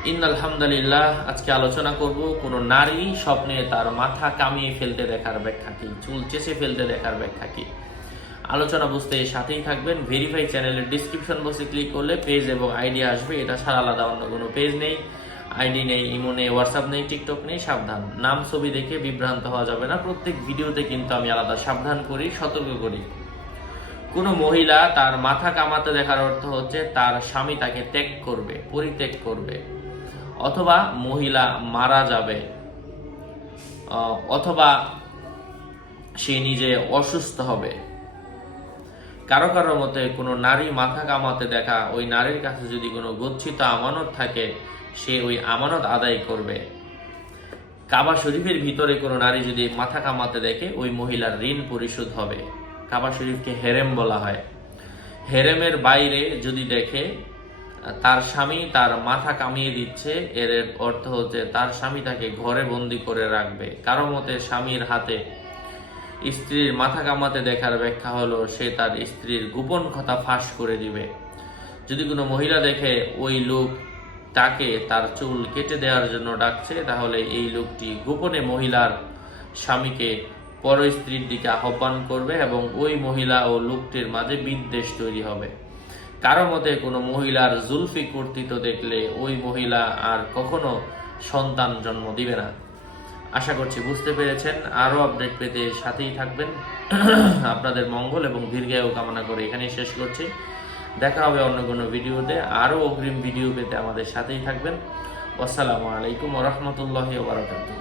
আলহামদুলিল্লাহ, আজকে আলোচনা করব কোন নারী স্বপ্নে তার মাথা কামিয়ে ফেলতে দেখার ব্যাখ্যা কি, চুল চেঁচে ফেলতে দেখার ব্যাখ্যা কি। আলোচনা বুঝতে সাথেই থাকবেন। ভেরিফাই চ্যানেলের ডিসক্রিপশন বক্সে ক্লিক করলে পেজ এবং আইডি আসবে। এটা ছাড়া আলাদা অন্য কোনো পেজ নেই, আইডি নেই, ইমো নেই, হোয়াটসঅ্যাপ নেই, টিকটক নেই। সাবধান, নাম ছবি দেখে বিভ্রান্ত হওয়া যাবে না। প্রত্যেক ভিডিওতে কিন্তু আমি আলাদা সাবধান করি, সতর্ক করি। কোনো মহিলা তার মাথা কামাতে দেখার অর্থ হচ্ছে তার স্বামী তাকে ত্যাগ করবে, পরিত্যাগ করবে, অথবা মহিলা মারা যাবে, অথবা সে নিজে অসুস্থ হবে। কারো কারো মতে কোনো নারী মাথা কামাতে দেখা, ওই নারীর কাছে যদি কোনো গচ্ছিত আমানত থাকে সে ওই আমানত আদায় করবে। কাবা শরীফের ভিতরে কোনো নারী যদি মাথা কামাতে দেখে ওই মহিলার ঋণ পরিশোধ হবে। কাবা শরীফকে হেরেম বলা হয়। হেরেমের বাইরে যদি দেখে তার স্বামী তার মাথা কামিয়ে দিচ্ছে, এর অর্থ হচ্ছে তার স্বামী তাকে ঘরে বন্দি করে রাখবে। কারো মতে স্বামীর হাতে স্ত্রীর মাথা কামাতে দেখার ব্যাখ্যা হলো সে তার স্ত্রীর গোপন কথা ফাঁস করে দিবে। যদি কোনো মহিলা দেখে ওই লোক তাকে তার চুল কেটে দেওয়ার জন্য ডাকছে, তাহলে এই লোকটি গোপনে মহিলার স্বামীকে পর স্ত্রীর দিকে আহ্বান করবে এবং ওই মহিলা ও লোকটির মাঝে বিদ্বেষ তৈরি হবে। কারো মতে কোনো মহিলার জুলফি কর্তৃত্ব দেখলে ওই মহিলা আর কখনো সন্তান জন্ম দিবে না। আশা করছি বুঝতে পেরেছেন। আরও আপডেট পেতে সাথেই থাকবেন। আপনাদের মঙ্গল এবং দীর্ঘায়ু কামনা করে এখানেই শেষ করছি। দেখা হবে অন্য কোনো ভিডিওতে। আরও অগ্রিম ভিডিও পেতে আমাদের সাথেই থাকবেন। আসসালামু আলাইকুম ওয়া রাহমাতুল্লাহি ওয়া বারাকাতুহু।